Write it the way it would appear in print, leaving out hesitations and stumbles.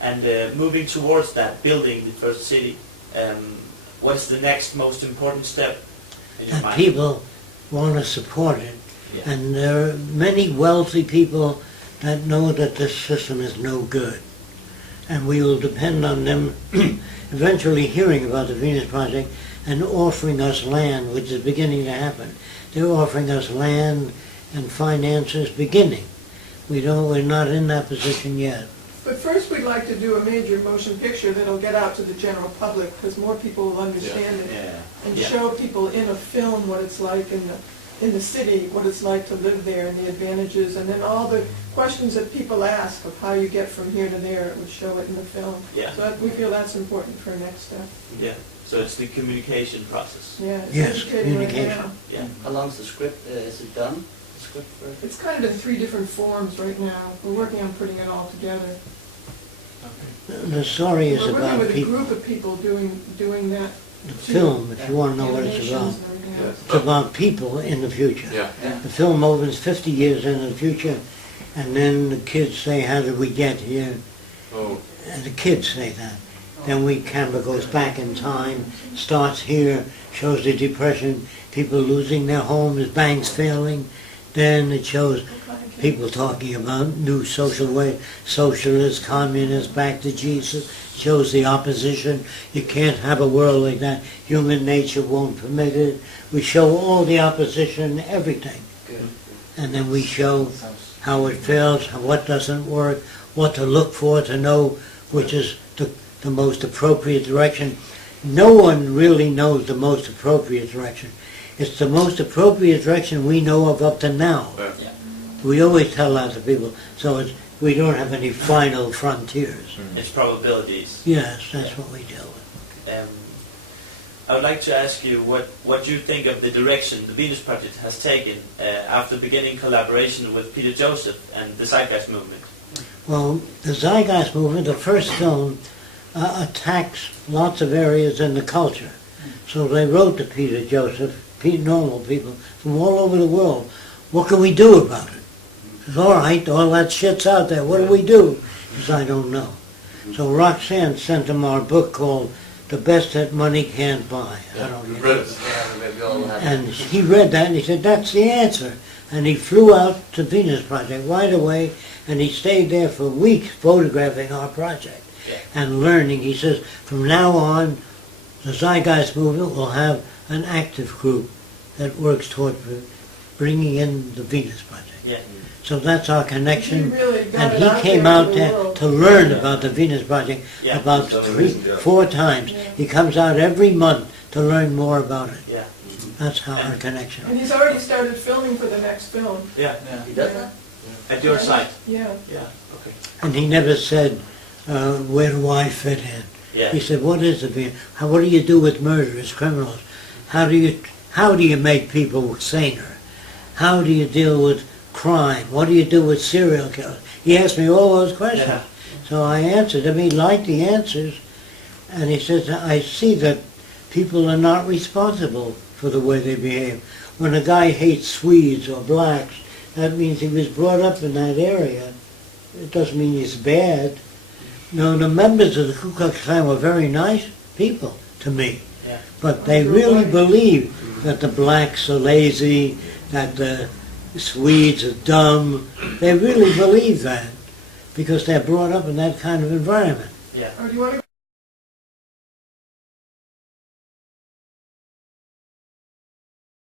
And moving towards that, building the first city, what's the next most important step in your And mind? people want to support it. Yeah. And there are many wealthy people that know that this system is no good. And we will depend on them eventually hearing about the Venus Project and offering us land, which is beginning to happen. They're offering us land and finances beginning. We're not in that position yet. But first we'd like to do a major motion picture that'll get out to the general public, because more people will understand it. Yeah. And Yeah. show people in a film what it's like in the city, what it's like to live there and the advantages, and then all the questions that people ask of how you get from here to there, it would show it in the film. Yeah. So we feel that's important for a next step. Yeah. So it's the communication process. Yeah. it's Yes, educating right communication. now. Yeah. How long's the script? Is it done? The script for it? It's kind of in 3 different forms right now. We're working on putting it all together. The story is We're working about with a people. group of people doing that. The film, if you want to know what it's Animations about. and everything else. It's about people in the future. Yeah. Yeah. The film opens 50 years into the future, and then the kids say, how did we get here? Oh, And the kids say that. Then camera goes back in time, starts here, shows the Depression, people losing their homes, banks failing. Then it shows people talking about new social way, socialists, communists, back to Jesus. Shows the opposition. You can't have a world like that. Human nature won't permit it. We show all the opposition, everything. Good. And then we show how it fails, what doesn't work, what to look for to know which is the most appropriate direction. No one really knows the most appropriate direction. It's the most appropriate direction we know of up to now. yeah. Yeah. We always tell that to people, so we don't have any final frontiers. It's probabilities. Yes, that's what we deal with. I would like to ask you what you think of the direction the Venus Project has taken after beginning collaboration with Peter Joseph and the Zeitgeist movement. Well, the Zeitgeist movement, the first film, attacks lots of areas in the culture. So they wrote to Peter Joseph, normal people from all over the world, what can we do about it? He says, all right, all that shit's out there, what do we do? He says, I don't know. So Roxanne sent him our book called The Best That Money Can't Buy. I don't know. Read it. Yeah, we all have And he read that and he said, that's the answer. And he flew out to Venus Project right away, and he stayed there for weeks photographing our project and learning. He says, from now on, the Zeitgeist movement will have an active group that works toward bringing in the Venus Project. Yeah. So that's our connection. He really got And it he out came there out in the there world. to learn about the Venus Project Yeah. about For some 3, reason, yeah. 4 times. Yeah. He comes out every month to learn more about it. Yeah. That's how our connection. And he's already started filming for the next film. Yeah. Yeah. He does that? At your site. Yeah. Yeah. Okay. And he never said, where do I fit in? Yeah. He said, what is the Venus? What do you do with murderers, criminals? How do you make people saner? How do you deal with crime? What do you do with serial killers? He asked me all those questions. Yeah. So I answered him. He liked the answers. And he says, I see that people are not responsible for the way they behave. When a guy hates Swedes or blacks, that means he was brought up in that area. It doesn't mean he's bad. No, the members of the Ku Klux Klan were very nice people to me. Yeah. But they really believe that the blacks are lazy, that the Swedes are dumb. They really believe that because they're brought up in that kind of environment. Yeah. Or do you want to